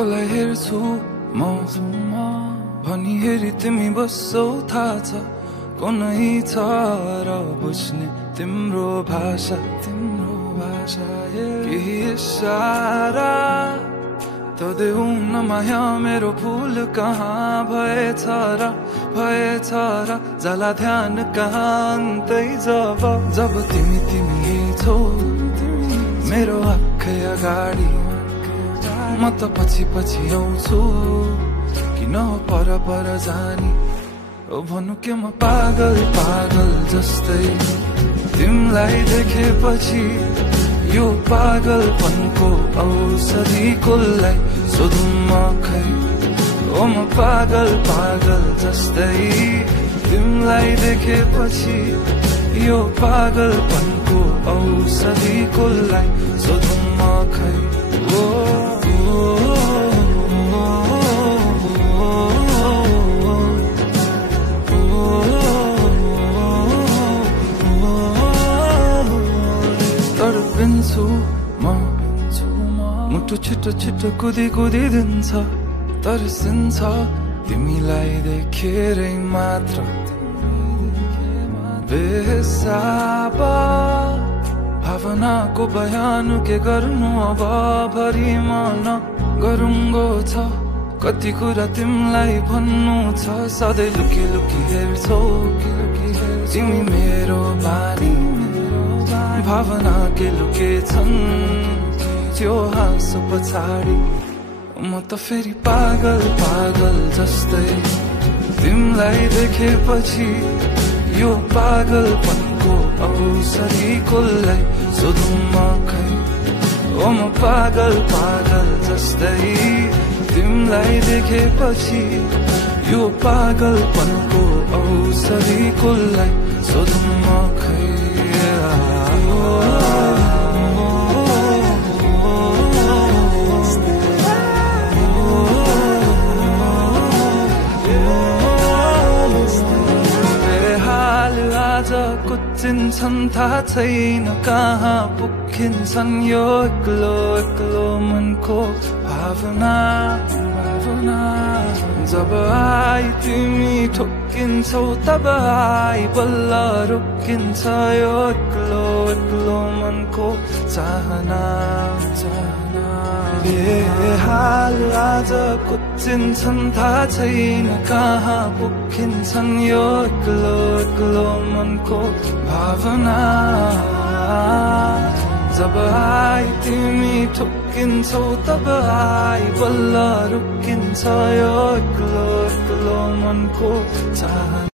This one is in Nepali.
कसलाई हेर्छु म भनी हेरी तिमी बस्छौ थाहा छ को नै छ र बुझ्ने तिम्रो भाषा केही इशारा त देऊ न माया मेरो फुल कहाँ भएछ र जाला ध्यान कहाँ अन्तै जब तिमी छौ मेरो आँखै अगाडि म त पछि आउँछु किन पर जानी ओ भन्नु के म पागल जस्तै तिमीलाई देखेपछि यो पागलपनको औषधि कसलाई सोधौँ म खै ओ म पागल जस्तै तिमीलाई देखेपछि यो पागलपनको औषधि कसलाई सोधौँ म खै ओ तडपिन्छु म मुटु छिटो कुदी दिन्छ तर्सिन्छ तिमीलाई देखेरै मात्र बेहिसाब भावनाको बयान के गर्नु अब भरि मन गरुङ्गो छ कति कुरा तिमीलाई भन्नु छ सधैँ लुकी हेर्छौ तिमी मेरो बानी भावना के लुके छन् त्यो हाँसो पछाडि म त फेरि पागल जस्तै तिमीलाई देखेपछि यो पागलपनको औषधि कसलाई सोधौँ म खै ओ म पागल जस्तै तिमीलाई देखेपछि यो पागलपनको औषधि कसलाई सोधौँ म खै कुचिन्छन् थाहा छैन कहाँ पुगिन्छन् यो एक्लो मनको भावना जब आई तिमी ठोकिन्छौ तब आई बल्ल रोकिन्छ यो एक्लो मनको चाहना बेहाल आज कुचिन्छन् थाहा छैन कहाँ पुगिन्छन् यो एक्लो मनको भावना जब आई तिमी ठोकिन्छौ तब आई बल्ल रोकिन्छ यो एक्लो मनको चाहना